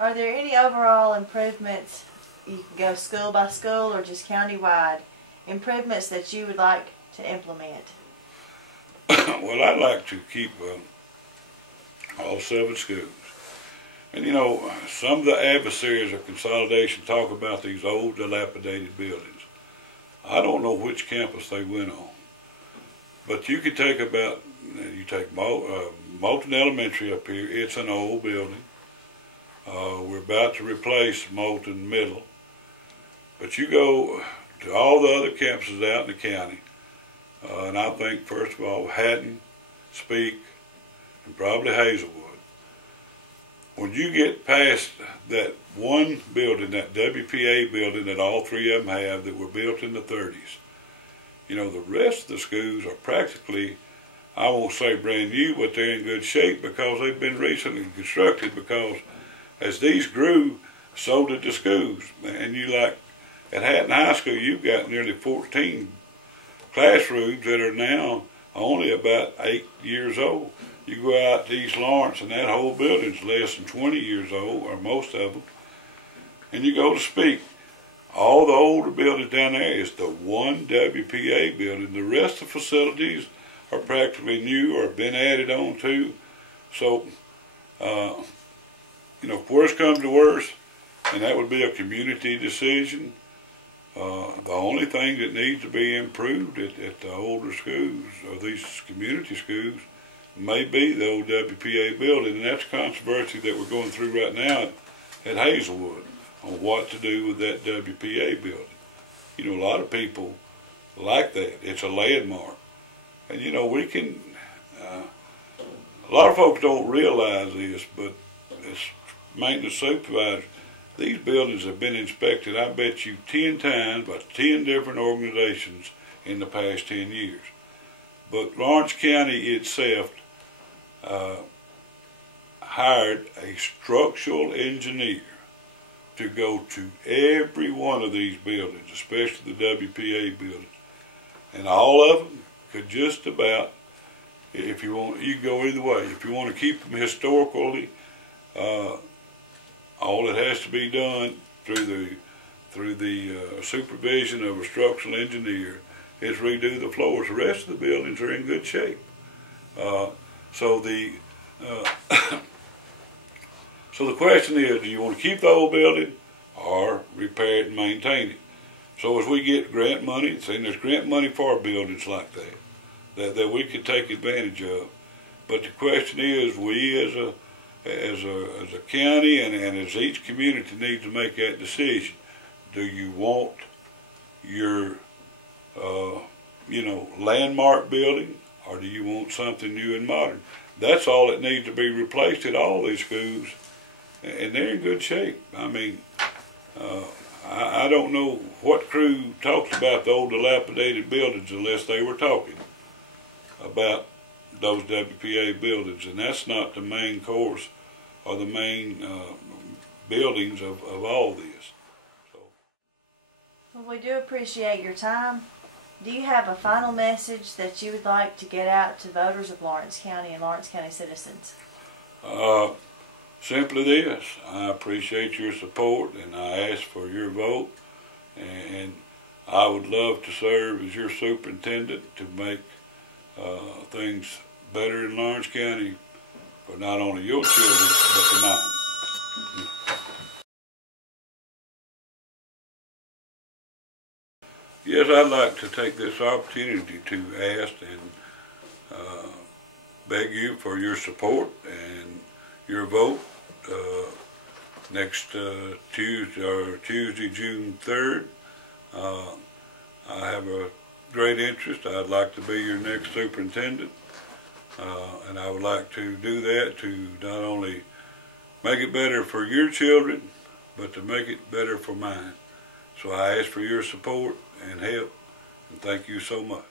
Are there any overall improvements, you can go school by school or just county-wide, improvements that you would like to implement? Well, I'd like to keep all 7 schools. And you know, some of the adversaries of consolidation talk about these old dilapidated buildings. I don't know which campus they went on. But you could take you take Moulton Elementary up here. It's an old building. We're about to replace Moulton Middle. But you go to all the other campuses out in the county, and I think, first of all, Hatton, Speak, and probably Hazelwood. When you get past that one building, that WPA building that all 3 of them have that were built in the 30s, you know, the rest of the schools are practically, I won't say brand new, but they're in good shape because they've been recently constructed, because as these grew, so did the schools. And you like, at Hatton High School, you've got nearly 14 classrooms that are now only about 8 years old. You go out to East Lawrence and that whole building's less than 20 years old, or most of them. And you go to Speak. All the older buildings down there is the one WPA building. The rest of the facilities are practically new or been added on to. So, you know, if worse comes to worse, and that would be a community decision, the only thing that needs to be improved at the older schools, or these community schools, may be the old WPA building. And that's controversy that we're going through right now at Hazelwood on what to do with that WPA building. You know, a lot of people like that. It's a landmark. And you know, we can, a lot of folks don't realize this, but as maintenance supervisors, these buildings have been inspected, I bet you, 10 times by 10 different organizations in the past 10 years. But Lawrence County itself hired a structural engineer to go to every one of these buildings, especially the WPA buildings. And all of them could just about, if you want, you can go either way. If you want to keep them historically, all that has to be done through the supervision of a structural engineer is redo the floors. The rest of the buildings are in good shape. So the question is, do you want to keep the old building or repair it and maintain it? So as we get grant money, and there's grant money for buildings like that we could take advantage of. But the question is, we as a county and as each community needs to make that decision. Do you want your you know, landmark building, or do you want something new and modern? That's all that needs to be replaced at all these schools, and they're in good shape. I mean, I don't know what crew talks about the old dilapidated buildings unless they were talking about those WPA buildings, and that's not the main course or the main buildings of all this. So. Well, we do appreciate your time. Do you have a final message that you would like to get out to voters of Lawrence County and Lawrence County citizens? Simply this: I appreciate your support, and I ask for your vote, and I would love to serve as your superintendent to make things better in Lawrence County for not only your children, but for mine. Yes, I'd like to take this opportunity to ask and beg you for your support and your vote next Tuesday, June 3rd. I have a great interest. I'd like to be your next superintendent, and I would like to do that to not only make it better for your children, but to make it better for mine. So I ask for your support and help, and thank you so much.